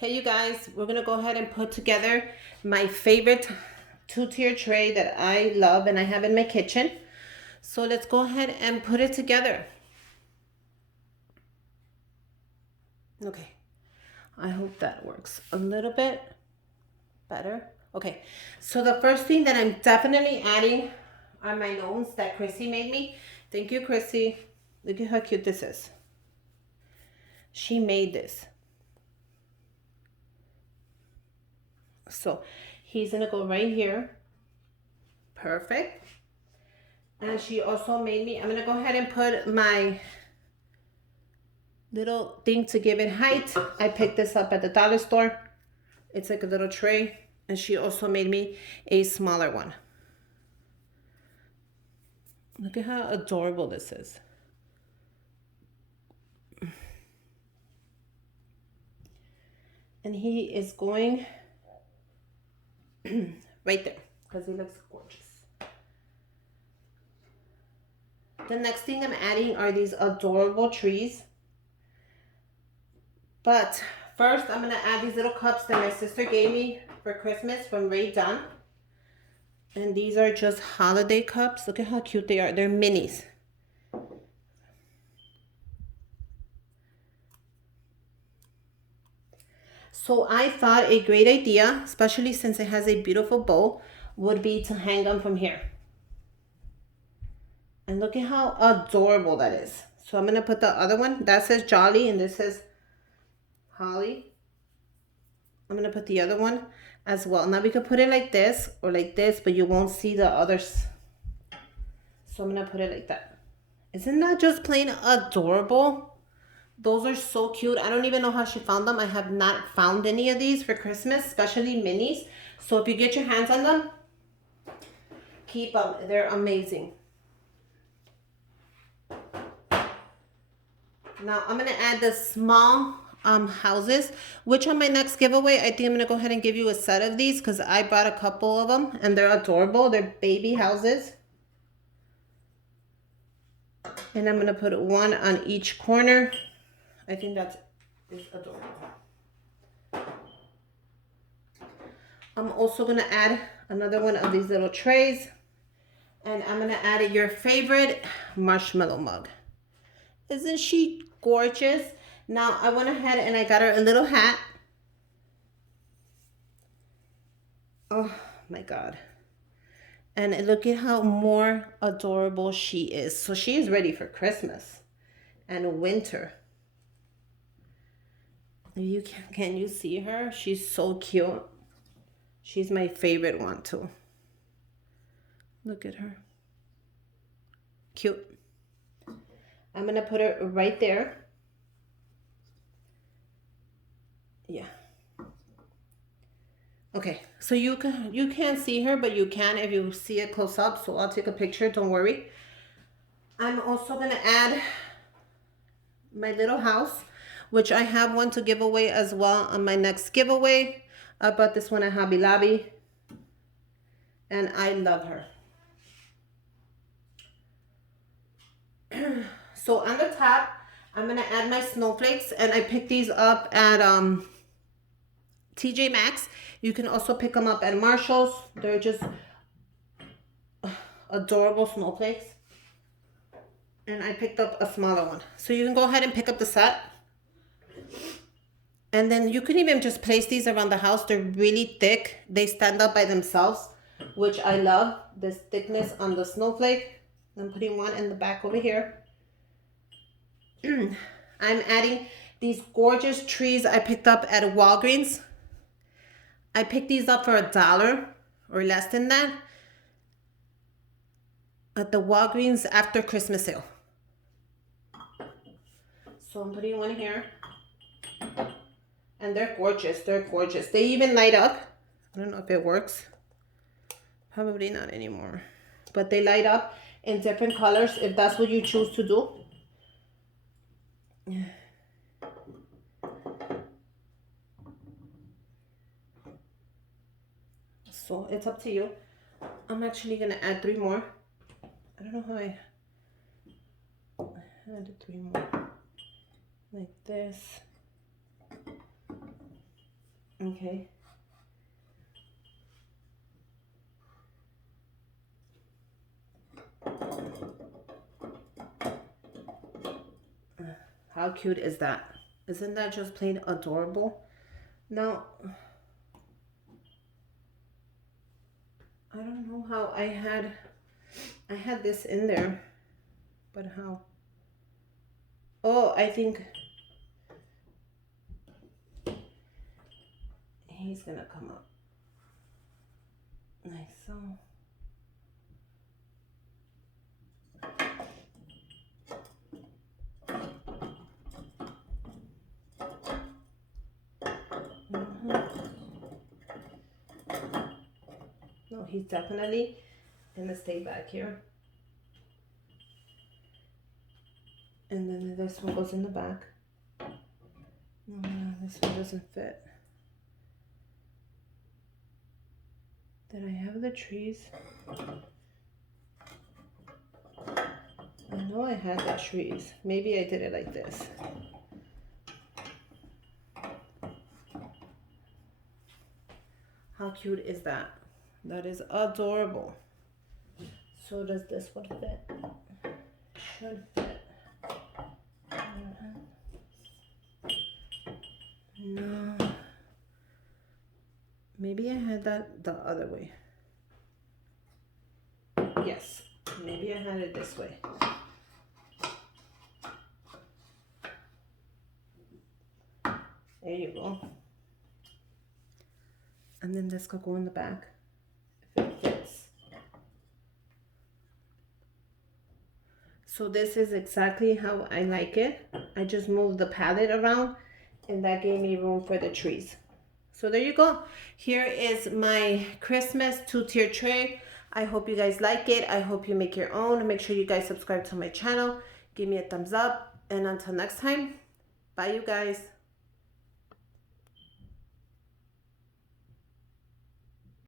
Hey you guys, we're gonna go ahead and put together my favorite two-tier tray that I love and I have in my kitchen. So let's go ahead and put it together. Okay, I hope that works a little bit better. Okay, so the first thing that I'm definitely adding are my gnomes that Chrissy made me. Thank you, Chrissy. Look at how cute this is. She made this. So he's gonna go right here. Perfect. And she also made me, I'm gonna go ahead and put my little thing to give it height. I picked this up at the dollar store. It's like a little tray. And she also made me a smaller one. Look at how adorable this is. And he is going right there because he looks gorgeous. The next thing I'm adding are these adorable trees. But first I'm gonna add these little cups that my sister gave me for Christmas from Ray Dunn. And these are just holiday cups. Look at how cute they are. They're minis. So I thought a great idea, especially since it has a beautiful bow, would be to hang them from here. And look at how adorable that is. So I'm gonna put the other one. That says Jolly and this says Holly. I'm gonna put the other one as well. Now we could put it like this or like this, but you won't see the others. So I'm gonna put it like that. Isn't that just plain adorable? Those are so cute. I don't even know how she found them. I have not found any of these for Christmas, especially minis. So if you get your hands on them, keep them. They're amazing. Now I'm gonna add the small houses, which on my next giveaway, I think I'm gonna go ahead and give you a set of these because I bought a couple of them and they're adorable. They're baby houses. And I'm gonna put one on each corner. I think that's adorable. I'm also gonna add another one of these little trays. And I'm gonna add your favorite marshmallow mug. Isn't she gorgeous? Now I went ahead and I got her a little hat. Oh my God. And look at how more adorable she is. So she is ready for Christmas and winter. Can you see her? She's so cute. She's my favorite one too. Look at her. Cute. I'm gonna put her right there. Yeah. Okay, so you can't see her, but you can if you see it close up. So I'll take a picture, don't worry. I'm also gonna add my little house, which I have one to give away as well on my next giveaway. I bought this one at Hobby Lobby and I love her. So on the top, I'm gonna add my snowflakes and I picked these up at TJ Maxx. You can also pick them up at Marshall's. They're just adorable snowflakes. And I picked up a smaller one. So you can go ahead and pick up the set. And then you can even just place these around the house. They're really thick. They stand up by themselves, which I love. This thickness on the snowflake. I'm putting one in the back over here. I'm adding these gorgeous trees I picked up at Walgreens. I picked these up for $1 or less than that at the Walgreens after Christmas sale. So I'm putting one here. And they're gorgeous. They're gorgeous. They even light up. I don't know if it works. Probably not anymore. But they light up in different colors if that's what you choose to do. So it's up to you. I'm actually gonna add 3 more. I don't know how I added 3 more. Like this. Okay. How cute is that? Isn't that just plain adorable? Now, I don't know how I had this in there, but how? Oh, I think he's gonna come up. Nice. So no, he's definitely gonna stay back here. And then this one goes in the back. No, this one doesn't fit. Did I have the trees? I know I had the trees. Maybe I did it like this. How cute is that? That is adorable. So does this one fit? Should fit. No. Maybe I had that the other way. Yes. Maybe I had it this way. There you go. And then this could go in the back if it fits. So this is exactly how I like it. I just moved the palette around and that gave me room for the trees. So there you go. Here is my Christmas two-tier tray. I hope you guys like it. I hope you make your own. Make sure you guys subscribe to my channel. Give me a thumbs up. And until next time, bye you guys.